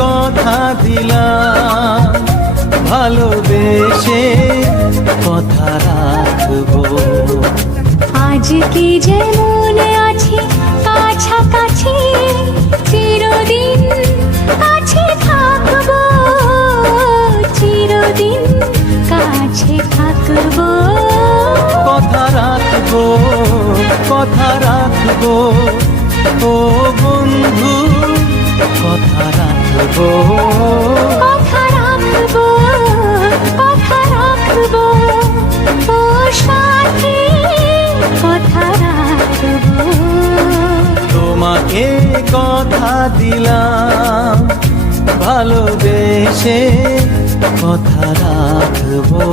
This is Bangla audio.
কথা দিলাম, ভালোবেসে কথা রাখবো। আজকে যেমন আছি কাছাকাছি, চিরদিন কাছে থাকবো, চিরদিন কাছে থাকবো। কথা রাখবো, কথা রাখবো, ও বন্ধু কথা রাখবো। কথা রাখবো, কথা রাখবো, ও সাথী কথা রাখবো। তোমাকে কথা দিলাম, ভালোবেসে কথা রাখবো।